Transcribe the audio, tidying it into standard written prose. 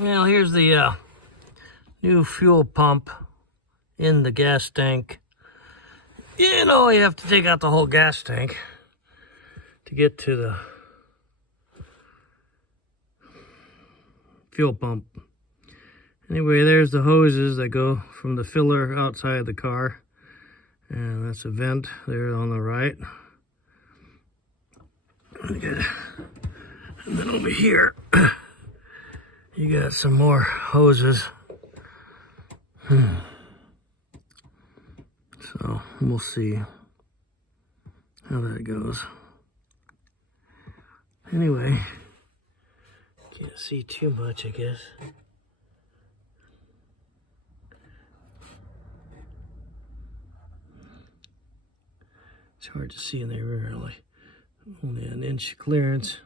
Well, here's the new fuel pump in the gas tank. You know, you have to take out the whole gas tank to get to the fuel pump. Anyway, there's the hoses that go from the filler outside the car. And that's a vent there on the right. And then over here, you got some more hoses. So we'll see how that goes. Anyway, can't see too much, I guess. It's hard to see in there really. Only an inch clearance.